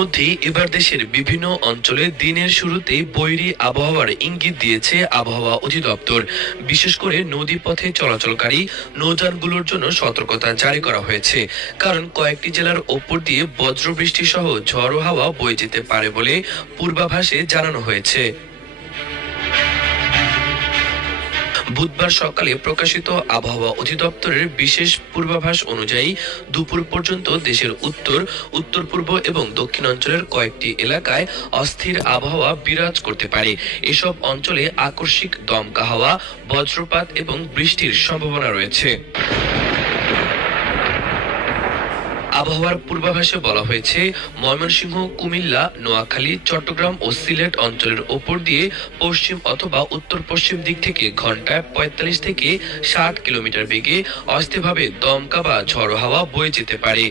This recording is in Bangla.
মধ্যেই এবার দেশের বিভিন্ন অঞ্চলে দিনের শুরুতেই বৈরী আবহাওয়ার ইঙ্গিত দিয়েছে আবহাওয়া অধিদপ্তর। বিশেষ করে নদীপথে চলাচলকারী নৌযানগুলোর জন্য সতর্কতা জারি করা হয়েছে, কারণ কয়েকটি জেলার ওপর দিয়ে বজ্রবৃষ্টি সহ ঝড়ো হাওয়া বয়ে যেতে পারে বলে পূর্বাভাসে জানানো হয়েছে। বুধবার সকালে প্রকাশিত আবহাওয়া অধিদপ্তরের বিশেষ পূর্বাভাস অনুযায়ী দুপুর পর্যন্ত দেশের উত্তর, উত্তর পূর্ব এবং দক্ষিণাঞ্চলের কয়েকটি এলাকায় অস্থির আবহাওয়া বিরাজ করতে পারে। এসব অঞ্চলে আকস্মিক দমকা হাওয়া, বজ্রপাত এবং বৃষ্টির সম্ভাবনা রয়েছে। আবহাওয়ার পূর্বাভাসে বলা হয়েছে, ময়মনসিংহ, কুমিল্লা, নোয়াখালী, চট্টগ্রাম ও সিলেট অঞ্চলের ওপর দিয়ে পশ্চিম অথবা উত্তর পশ্চিম দিক থেকে ঘন্টায় ৪৫ থেকে ৬০ কিলোমিটার বেগে অস্থায়ীভাবে দমকা বা ঝড়ো হাওয়া বয়ে যেতে পারে।